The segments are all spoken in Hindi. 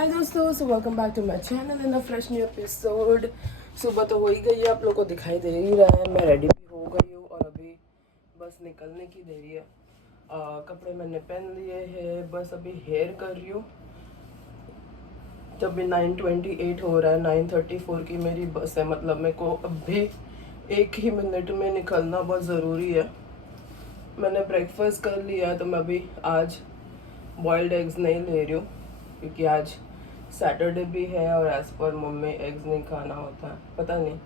हाय दोस्तों, so welcome back to my channel in a fresh new episode. सुबह तो हो ही गई है, आप लोग को दिखाई दे ही रहा है। मैं रेडी भी हो गई हूँ और अभी बस निकलने की देरी है। कपड़े मैंने पहन लिए हैं, बस अभी हेयर कर रही हूँ। जब भी 9:28 हो रहा है, 9:34 की मेरी बस है, मतलब मेरे को अभी 1 ही मिनट में निकलना बहुत ज़रूरी है। मैंने ब्रेकफास्ट कर लिया है, तो मैं अभी आज बॉइल्ड एग्स नहीं ले रही हूँ क्योंकि आज सैटरडे भी है और एज पर मम्मी एग्स नहीं खाना होता है। पता नहीं,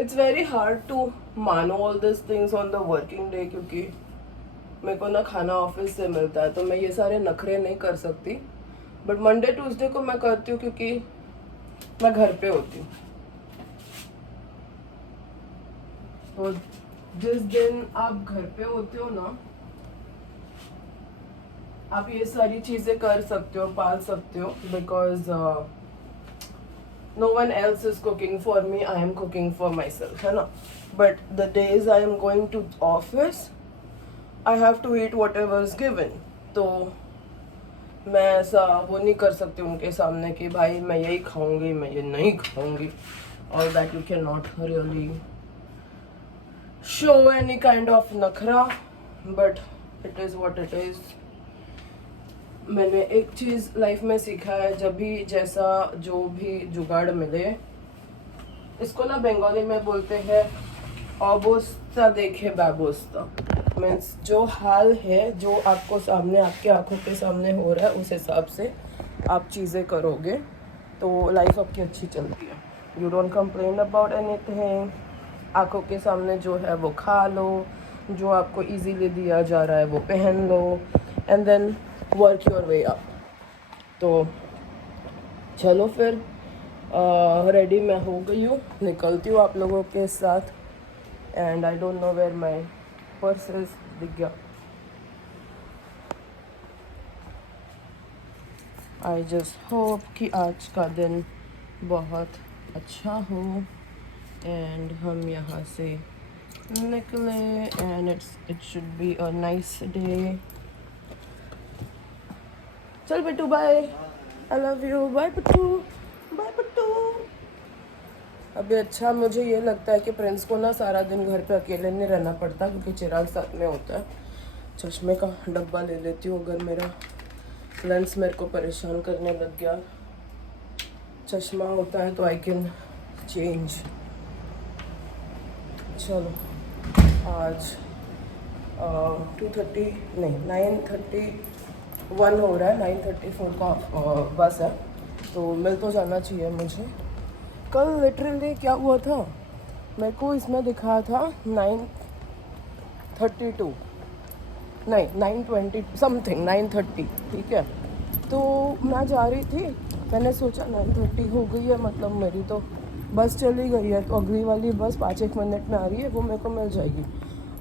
इट्स वेरी हार्ड टू मानो all this things on the working day, क्योंकि मेरे को ना खाना ऑफिस से मिलता है, तो मैं ये सारे नखरे नहीं कर सकती। बट मंडे ट्यूसडे को मैं करती हूँ क्योंकि मैं घर पे होती हूँ। तो जिस दिन आप घर पे होते हो ना, आप ये सारी चीज़ें कर सकते हो, पाल सकते हो, because no one else is cooking for me, I am cooking for myself, है ना। But the days I am going to office, I have to eat whatever is given. तो मैं ऐसा वो नहीं कर सकती उनके सामने कि भाई मैं यही खाऊंगी, मैं ये नहीं खाऊंगी, or that you cannot really show any kind of नखरा, but it is what it is. मैंने एक चीज़ लाइफ में सीखा है, जब भी जैसा जो भी जुगाड़ मिले, इसको ना बंगाली में बोलते हैं अबोस्ता देखे बाबोस्ता। मीन्स जो हाल है, जो आपको सामने, आपके आंखों के सामने हो रहा है, उस हिसाब से आप चीज़ें करोगे तो लाइफ आपकी अच्छी चलती है। You don't complain about anything. आंखों के सामने जो है वो खा लो, जो आपको इजीली दिया जा रहा है वो पहन लो, and then work your way up. तो चलो फिर, रेडी मैं हो गई हूँ, निकलती हूँ आप लोगों के साथ। And I don't know where my purse is, दिख गया। आई जस्ट होप कि आज का दिन बहुत अच्छा हो एंड हम यहाँ से निकले and it should be a nice day. चल Bittu, bye, I love you, bye Bittu, bye Bittu. अभी अच्छा मुझे ये लगता है कि प्रिंस को ना सारा दिन घर पे अकेले नहीं रहना पड़ता, क्योंकि चिराग साथ में होता है। चश्मे का डब्बा ले लेती हूँ, अगर मेरा लेंस मेरे को परेशान करने लग गया। चश्मा होता है तो आई कैन चेंज। चलो, आज 2:30 नहीं 9:31 हो रहा है, 9:34 का बस है, तो मिल तो जाना चाहिए मुझे। कल लिटरली क्या हुआ था, मेरे को इसमें दिखा था 9:32, नहीं 9:20 समथिंग, 9:30, ठीक है। तो मैं जा रही थी, मैंने सोचा 9:30 हो गई है, मतलब मेरी तो बस चली गई है, तो अगली वाली बस 5-1 मिनट में आ रही है, वो मेरे को मिल जाएगी।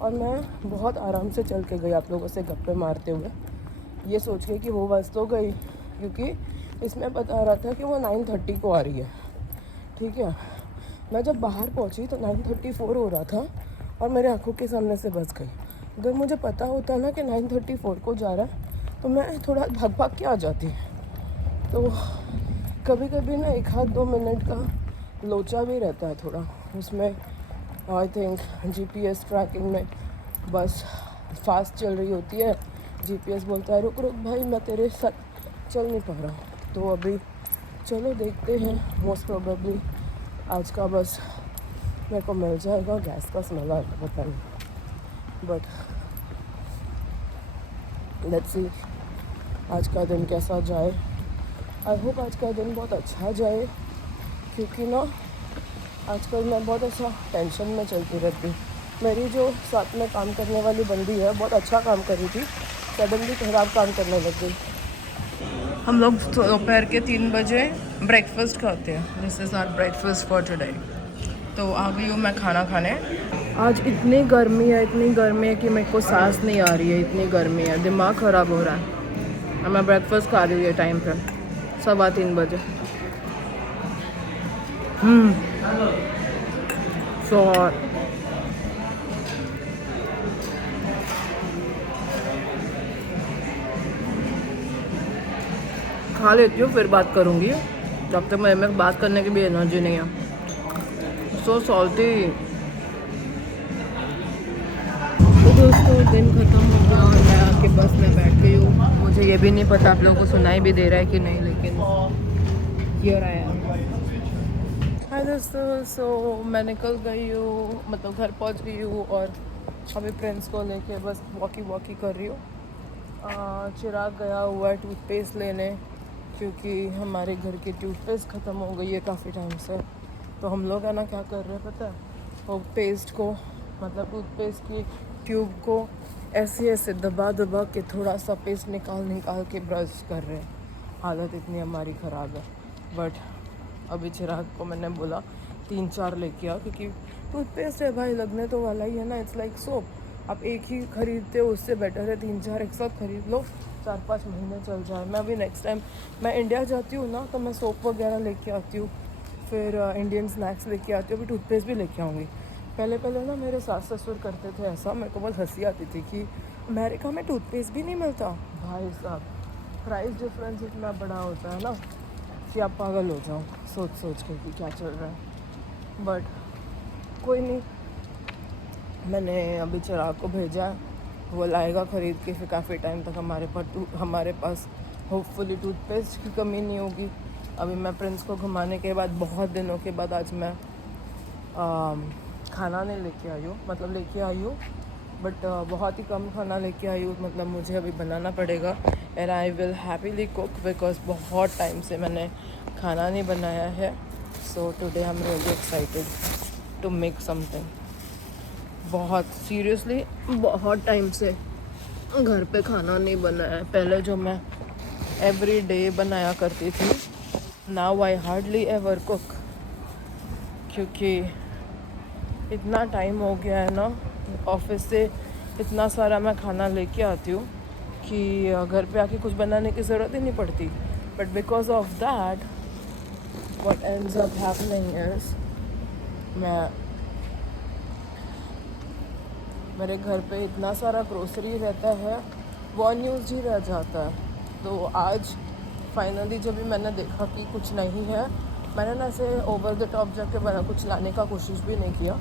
और मैं बहुत आराम से चल के गई, आप लोगों से गप्पे मारते हुए, ये सोच के कि वो बस तो गई, क्योंकि इसमें बता रहा था कि वो 9:30 को आ रही है, ठीक है। मैं जब बाहर पहुंची तो 9:34 हो रहा था और मेरे आंखों के सामने से बस गई। अगर मुझे पता होता ना कि 9:34 को जा रहा है, तो मैं थोड़ा भाग भाग के आ जाती। तो कभी कभी ना 1-2 मिनट का लोचा भी रहता है थोड़ा उसमें। आई थिंक GPS ट्रैकिंग में बस फास्ट चल रही होती है, GPS बोलता है रुक रुक भाई, मैं तेरे साथ चल नहीं पा रहा। तो अभी चलो देखते हैं, मोस्ट प्रोबेबली आज का बस मेरे को मिल जाएगा। गैस का स्मेल आएगा, पता नहीं, बट लेट्स सी आज का दिन कैसा जाए। आई होप आज का दिन बहुत अच्छा जाए, क्योंकि ना आजकल मैं बहुत ऐसा टेंशन में चलती रहती हूँ। मेरी जो साथ में काम करने वाली बंदी है, बहुत अच्छा काम कर रही थी, सडनली ख़राब काम करने लग गई। हम लोग दोपहर के 3 बजे ब्रेकफास्ट खाते हैं, this is our breakfast for today. तो आ गई हूँ मैं खाना खाने। आज इतनी गर्मी है, इतनी गर्मी है कि मेरे को सांस नहीं आ रही है, इतनी गर्मी है, दिमाग ख़राब हो रहा है। और मैं ब्रेकफास्ट खा रही हूँ ये टाइम पे, 3:15 बजे। सो खा लेती हूँ फिर बात करूँगी, जब तक मेरे में बात करने की भी एनर्जी नहीं है। सो सॉल्टी। तो दोस्तों दिन ख़त्म हो गया और मैं आके बस में बैठ गई हूँ। मुझे ये भी नहीं पता आप लोगों को सुनाई भी दे रहा है कि नहीं, लेकिन हियर आई एम। हाय दोस्तों, सो मैं निकल गई हूँ, मतलब घर पहुँच गई हूँ और अभी फ्रेंड्स को लेके बस वॉकी कर रही हूँ। चिराग गया हुआ है टूथपेस्ट लेने, क्योंकि हमारे घर की टूथपेस्ट ख़त्म हो गई है काफ़ी टाइम से। तो हम लोग है ना क्या कर रहे हैं पता है, वो पेस्ट को, मतलब टूथपेस्ट की ट्यूब को ऐसे दबा के थोड़ा सा पेस्ट निकाल के ब्रश कर रहे हैं। हालत इतनी हमारी ख़राब है। बट अभी चिराग को मैंने बोला 3-4 लेके आओ, क्योंकि टूथपेस्ट है भाई, लगने तो वाला ही है ना। इट्स लाइक सोप, आप एक ही खरीदते हो उससे बेटर है 3-4 एक साथ खरीद लो, 4-5 महीने चल जाए। मैं अभी नेक्स्ट टाइम मैं इंडिया जाती हूँ ना, तो मैं सोप वगैरह लेके आती हूँ, फिर इंडियन स्नैक्स लेके आती हूँ, अभी टूथपेस्ट भी लेके आऊँगी। पहले ना मेरे सास ससुर करते थे ऐसा, मेरे को बहुत हंसी आती थी कि अमेरिका में टूथपेस्ट भी नहीं मिलता। भाई साहब, प्राइस डिफरेंस इतना बड़ा होता है ना कि आप पागल हो जाओ सोच के कि क्या चल रहा है। बट कोई नहीं, मैंने अभी चिराग को भेजा है, वो लाएगा ख़रीद के, फिर काफ़ी टाइम तक हमारे पास होपफुली टूथपेस्ट की कमी नहीं होगी। अभी मैं प्रिंस को घुमाने के बाद बहुत दिनों के बाद आज मैं खाना नहीं लेके आई हूँ, मतलब लेके आई हूँ बट बहुत ही कम खाना लेके आई हूँ, मतलब मुझे अभी बनाना पड़ेगा। And I will happily cook, because बहुत टाइम से मैंने खाना नहीं बनाया है। So today I am really excited to make something. बहुत सीरियसली बहुत टाइम से घर पे खाना नहीं बनाया है। पहले जो मैं एवरी डे बनाया करती थी, now I hardly ever cook, क्योंकि इतना टाइम हो गया है ना ऑफिस से, इतना सारा मैं खाना लेके आती हूँ कि घर पे आके कुछ बनाने की ज़रूरत ही नहीं पड़ती। But because of that what ends up happening is, मेरे घर पे इतना सारा ग्रोसरी रहता है, वो अनयूज्ड ही रह जाता है। तो आज फाइनली जब भी मैंने देखा कि कुछ नहीं है, मैंने ना ऐसे ओवर द टॉप जाके बना कुछ लाने का कोशिश भी नहीं किया,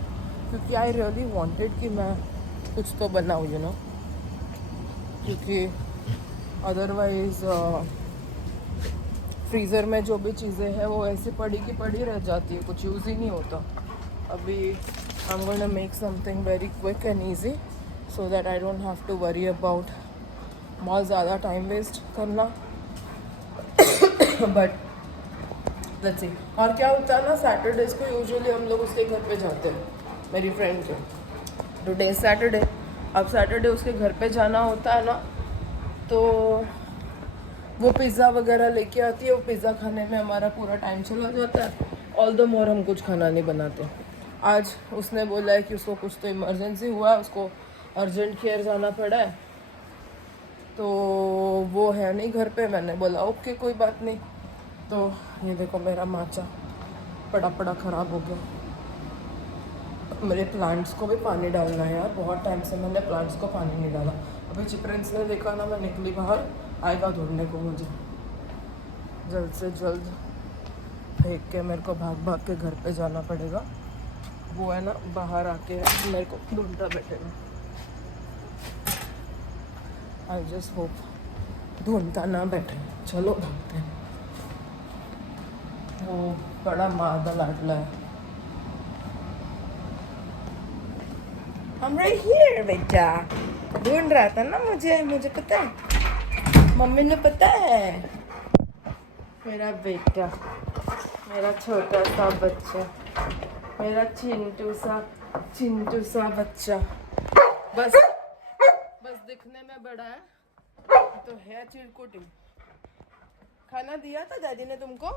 क्योंकि आई रियली वांटेड कि मैं कुछ तो बनाऊँ, यू नो, क्योंकि अदरवाइज़ फ्रीज़र में जो भी चीज़ें हैं वो ऐसे पड़ी की पड़ी रह जाती है, कुछ यूज़ ही नहीं होता। अभी I am gonna make something very quick and easy, so that I don't have to worry about बहुत ज़्यादा टाइम वेस्ट करना। But let's see. और क्या होता है ना, सैटरडेज़ को यूजुअली हम लोग उसके घर पे जाते हैं, मेरी फ्रेंड के। टुडे सैटरडे, अब सैटरडे उसके घर पे जाना होता है ना, तो वो पिज़्ज़ा वगैरह लेके आती है। वो पिज़्ज़ा खाने में हमारा पूरा टाइम चला जाता है, ऑल द मोर हम कुछ खाना नहीं बनाते। आज उसने बोला है कि उसको कुछ तो इमरजेंसी हुआ है, उसको अर्जेंट केयर जाना पड़ा है, तो वो है नहीं घर पे। मैंने बोला ओके कोई बात नहीं। तो ये देखो मेरा माचा पड़ा ख़राब हो गया। मेरे प्लांट्स को भी पानी डालना है यार, बहुत टाइम से मैंने प्लांट्स को पानी नहीं डाला। अभी चिप्रेंस ने देखा ना, मैं निकली बाहर, आएगा ढूंढने को मुझे। जल्द से जल्द फेंक के मेरे को भाग के घर पे जाना पड़ेगा। वो है ना बाहर आके मेरे को ढूंढता बैठेगा। आई जस्ट होप ढूंढता ना बैठे। चलो ढूंढते हैं। वो बड़ा मादा लाडला है। I'm right here बेटा। ढूंढ रहा था ना मुझे पता है, मम्मी ने पता है। मेरा बेटा, मेरा छोटा सा बच्चा, मेरा चिंटू सा बच्चा। बस दिखने में बड़ा है तो है चिरकुटी। खाना दिया था दादी ने तुमको?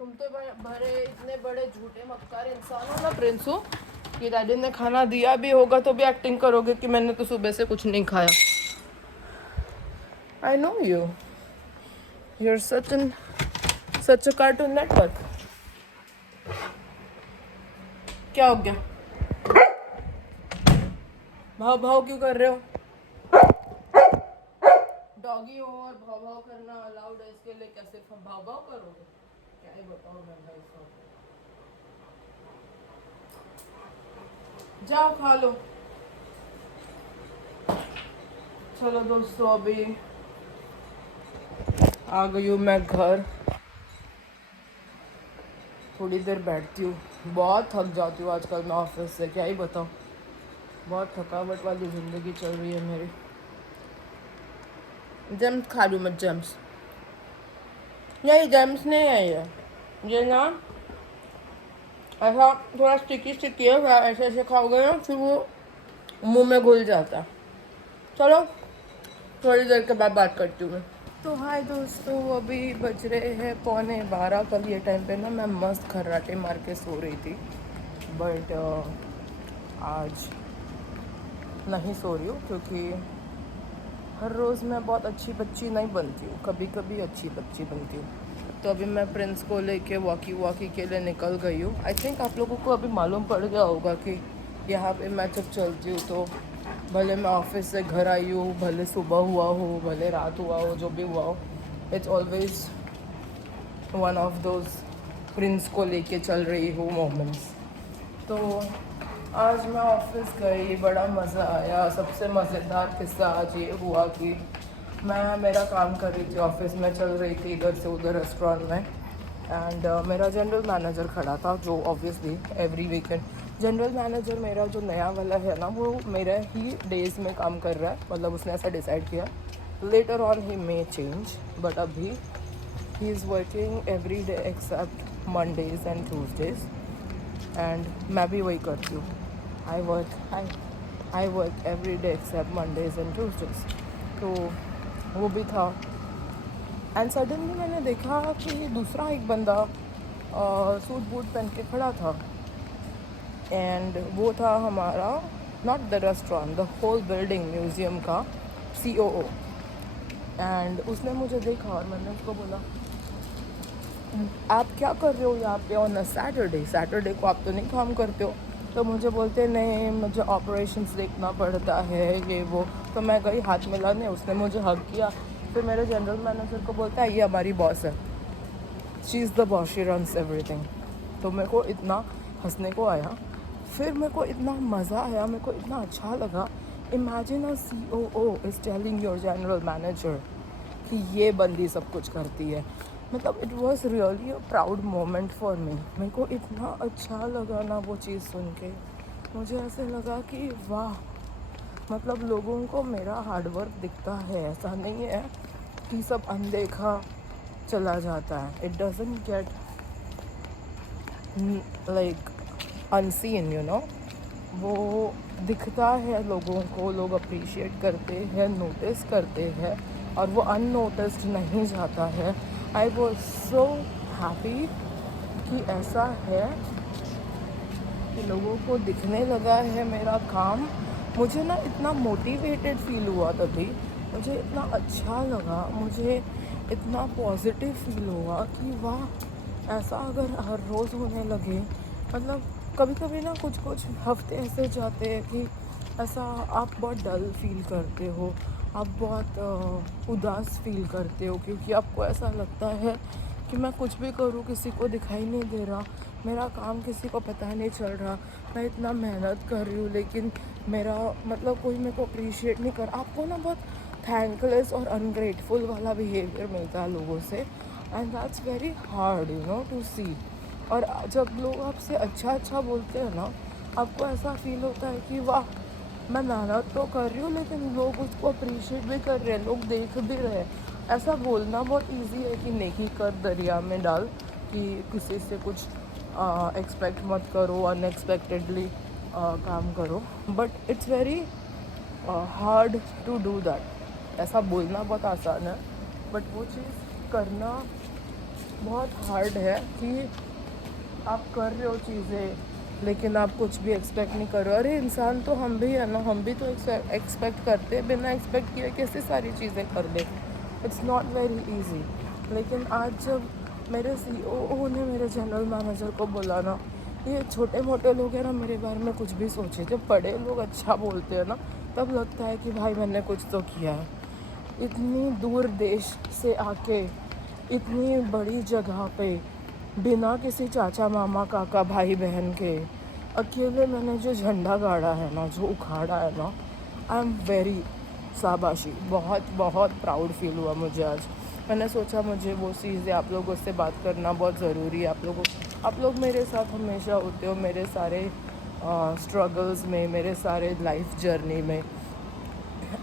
तुम तो बड़े इतने बड़े झूठे मक्कार इंसान हो ना प्रिंसू, कि डैडी ने खाना दिया भी होगा तो भी एक्टिंग करोगे कि मैंने तो सुबह से कुछ नहीं खाया। I know you are such a cartoon network. क्या हो गया? भाव क्यों कर रहे हो? डॉग डॉगी हो और भाव भाव करना अलाउड है, इसके लिए कैसे भाव भाव करोगे? क्या ही बताओ मैं भाई साहब। जाओ खा लो। चलो दोस्तों, अभी आ गई हूँ मैं घर। थोड़ी देर बैठती हूँ, बहुत थक जाती हूँ आजकल मैं ऑफिस से, क्या ही बताऊँ। बहुत थकावट वाली ज़िंदगी चल रही है मेरी। जेम्स खा लूँ मैं, जेम्स। यही जेम्स नहीं है ये ना ऐसा थोड़ा स्टिकी स्टिकी है, ऐसे ऐसे खाओगे ना फिर वो मुंह में घुल जाता है। चलो थोड़ी देर के बाद बात करती हूँ मैं। तो हाय दोस्तों, अभी बज रहे हैं 11:15। कल ये टाइम पे ना मैं मस्त खर्राटे मार के सो रही थी, बट आज नहीं सो रही हूँ क्योंकि हर रोज़ मैं बहुत अच्छी बच्ची नहीं बनती हूँ, कभी कभी अच्छी बच्ची बनती हूँ। तो अभी मैं प्रिंस को लेके वॉकी के लिए निकल गई हूँ। आई थिंक आप लोगों को अभी मालूम पड़ गया होगा कि यहाँ पे मैं जब चलती हूँ तो भले मैं ऑफिस से घर आई हूँ, भले सुबह हुआ हो, भले रात हुआ हो, जो भी हुआ हो, it's always one of those Prince को लेके चल रही हूँ मोमेंट्स। तो आज मैं ऑफिस गई, बड़ा मज़ा आया। सबसे मज़ेदार किस्सा आज ये हुआ कि मैं मेरा काम कर रही थी ऑफिस में, चल रही थी इधर से उधर रेस्टोरेंट में, एंड मेरा जनरल मैनेजर खड़ा था, जो obviously every weekend general manager मेरा जो नया वाला है ना, वो मेरा ही डेज में काम कर रहा है, मतलब उसने ऐसा डिसाइड किया। Later on he may change, but अभी he is working every day except Mondays and Tuesdays, and मैं भी वही करती हूँ। I work every day except Mondays and Tuesdays. तो वो भी था, एंड सडनली मैंने देखा कि दूसरा एक बंदा सूट बूट पहन के खड़ा था, एंड वो था हमारा, not the restaurant, the whole building museum का COO। एंड उसने मुझे देखा और मैंने उसको बोला, आप क्या कर रहे हो यहाँ पे ऑन अ सैटरडे को आप तो नहीं काम करते हो? तो मुझे बोलते नहीं, मुझे ऑपरेशंस देखना पड़ता है, ये वो। तो मैं गई हाथ मिलाने, उसने मुझे हग किया। फिर मेरे जनरल मैनेजर को बोलता है ये हमारी बॉस है, she is the boss, she runs everything. तो मेरे को इतना हंसने को आया, फिर मेरे को इतना मज़ा आया, मेरे को इतना अच्छा लगा। Imagine a COO is telling your general manager कि ये बंदी सब कुछ करती है। मतलब it was really a proud moment for me. मेरे को इतना अच्छा लगा ना वो चीज़ सुन के। मुझे ऐसे लगा कि वाह, मतलब लोगों को मेरा हार्डवर्क दिखता है, ऐसा नहीं है कि सब अनदेखा चला जाता है। It doesn't get like unseen, you know. वो दिखता है लोगों को, लोग अप्रिशिएट करते हैं, नोटिस करते हैं, और वो अननोटिस्ड नहीं जाता है। आई वॉज सो हैप्पी कि ऐसा है कि लोगों को दिखने लगा है मेरा काम। मुझे ना इतना मोटिवेटेड फील हुआ तभी, मुझे इतना अच्छा लगा, मुझे इतना पॉजिटिव फील हुआ कि वाह, ऐसा अगर हर रोज़ होने लगे। मतलब कभी कभी ना कुछ कुछ हफ्ते ऐसे जाते हैं कि ऐसा आप बहुत डल फील करते हो, आप बहुत उदास फील करते हो, क्योंकि आपको ऐसा लगता है कि मैं कुछ भी करूँ किसी को दिखाई नहीं दे रहा, मेरा काम किसी को पता नहीं चल रहा, मैं इतना मेहनत कर रही हूँ लेकिन मेरा मतलब कोई मेरे को अप्रिशिएट नहीं कर। आपको ना बहुत थैंकलेस और अनग्रेटफुल वाला बिहेवियर मिलता है लोगों से, and that's very hard, you know, to see. और जब लोग आपसे अच्छा बोलते हैं ना, आपको ऐसा फील होता है कि वाह, मैं मेहनत तो कर रही हूँ लेकिन लोग उसको अप्रिशिएट भी कर रहे हैं, लोग देख भी रहे हैं। ऐसा बोलना बहुत इजी है कि नेकी कर दरिया में डाल, कि किसी से कुछ एक्सपेक्ट मत करो, अनएक्सपेक्टेडली काम करो, but it's very hard to do that. ऐसा बोलना बहुत आसान है, बट वो चीज़ करना बहुत हार्ड है कि आप कर रहे हो चीज़ें लेकिन आप कुछ भी एक्सपेक्ट नहीं कर रहे हो। अरे इंसान तो हम भी है ना, हम भी तो एक्सपेक्ट करते हैं, बिना एक्सपेक्ट किए कैसे सारी चीज़ें कर दे। It's not very easy. लेकिन आज जब मेरे COO ने मेरे जनरल मैनेजर को बोला ना, ये छोटे मोटे लोग हैं ना मेरे बारे में कुछ भी सोचे, जब बड़े लोग अच्छा बोलते हैं ना तब लगता है कि भाई मैंने कुछ तो किया है। इतनी दूर देश से आके इतनी बड़ी जगह पे बिना किसी चाचा मामा काका भाई बहन के अकेले मैंने जो झंडा गाड़ा है ना, जो उखाड़ा है ना, आई एम वेरी शाबाशी, बहुत बहुत प्राउड फील हुआ मुझे आज। मैंने सोचा मुझे वो चीज़ें आप लोगों से बात करना बहुत ज़रूरी है। आप लोग मेरे साथ हमेशा होते हो, मेरे सारे स्ट्रगल्स में, मेरे सारे लाइफ जर्नी में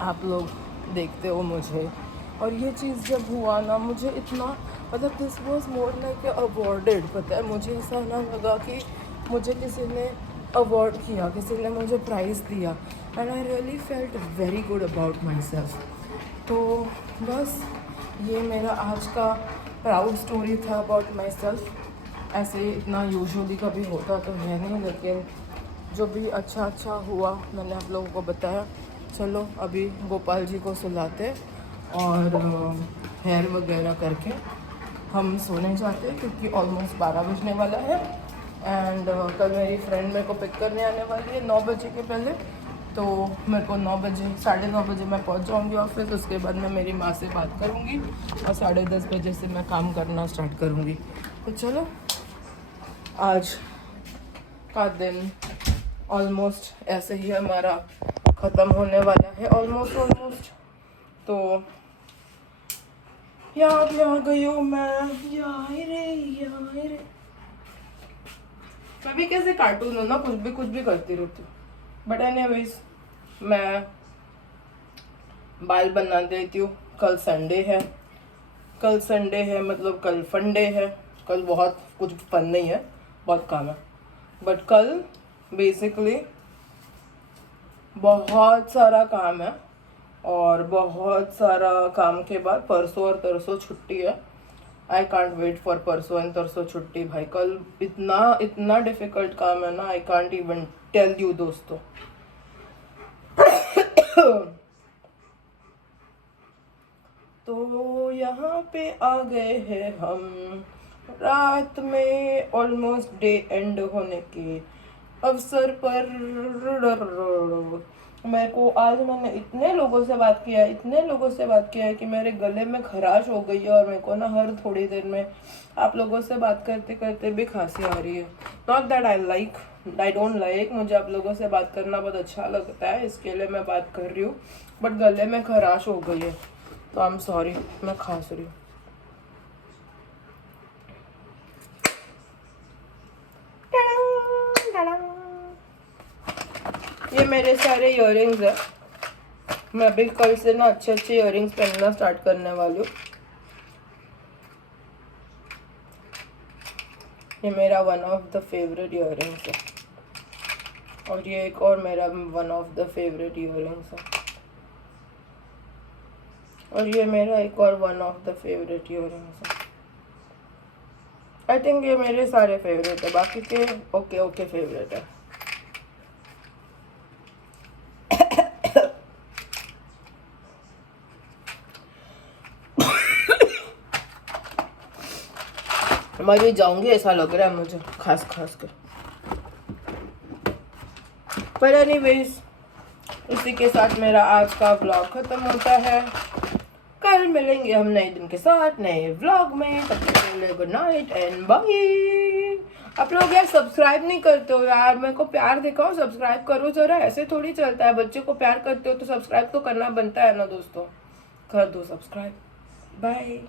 आप लोग देखते हो मुझे। और ये चीज़ जब हुआ ना, मुझे इतना मतलब this was more like awarded. पता है, मुझे ऐसा ना लगा कि मुझे किसी ने अवॉर्ड किया, किसी ने मुझे प्राइज़ दिया, and I really felt very good about my self. तो बस ये मेरा आज का प्राउड स्टोरी था अबाउट माई सेल्फ। ऐसे इतना यूजुअली कभी होता तो है नहीं, लेकिन जो भी अच्छा हुआ मैंने आप लोगों को बताया। चलो अभी गोपाल जी को सुलाते और हेयर वगैरह करके हम सोने जाते हैं, क्योंकि ऑलमोस्ट 12 बजने वाला है। एंड कल मेरी फ्रेंड मेरे को पिक करने आने वाली है 9 बजे के पहले, तो मेरे को 9 बजे 9:30 बजे मैं पहुंच जाऊंगी ऑफिस। उसके बाद मैं मेरी माँ से बात करूंगी और 10:30 बजे से मैं काम करना स्टार्ट करूंगी। तो चलो आज का दिन ऑलमोस्ट ऐसे ही हमारा ख़त्म होने वाला है, ऑलमोस्ट। तो यहाँ भी आ गई हूँ मैं, यार रे मैं भी कैसे कार्टून हूँ ना, कुछ भी करती रहती हूँ। बट एनीवेज मैं बाल बना देती हूँ। कल संडे है, मतलब कल फंडे है। कल बहुत कुछ फन नहीं है, बहुत काम है, बट कल बेसिकली बहुत सारा काम है। और बहुत सारा काम के बाद परसों और तरसों छुट्टी है। आई कांट वेट फॉर परसों एंड तरसों छुट्टी। भाई कल इतना डिफिकल्ट काम है ना, I can't even tell you दोस्तों। तो यहाँ पे आ गए हैं हम रात में, ऑलमोस्ट डे एंड होने के अवसर पर। मेरे को आज मैंने इतने लोगों से बात किया है कि मेरे गले में खराश हो गई है। और मेरे को ना हर थोड़ी देर में आप लोगों से बात करते करते भी खांसी आ रही है। Not that I don't like, मुझे आप लोगों से बात करना बहुत अच्छा लगता है, इसके लिए मैं बात कर रही हूँ, बट गले में खराश हो गई है, तो आई एम सॉरी, मैं खांस रही हूँ। ये मेरे सारे इयररिंग्स है। मैं अभी कल से ना अच्छे इयररिंग्स पहनना स्टार्ट करने वाली हूँ। ये मेरा one of the favourite earrings है, और ये एक और मेरा one of the favourite earrings है, और ये मेरा एक और one of the favourite earrings है। आई थिंक ये मेरे सारे फेवरेट है, बाकी के ओके फेवरेट है। मर ही जाऊंगी ऐसा लग रहा है मुझे खास कर। पर एनीवेज इसी के साथ मेरा आज का व्लॉग खत्म होता है। कल मिलेंगे हम नए दिन के साथ नए व्लॉग में। तब तक के लिए गुड नाइट एंड बाय। आप लोग यार सब्सक्राइब नहीं करते हो यार, मेरे को प्यार दिखाओ, सब्सक्राइब करो जरा। ऐसे थोड़ी चलता है, बच्चे को प्यार करते हो तो सब्सक्राइब तो करना बनता है ना दोस्तों। कर दो सब्सक्राइब। बाय।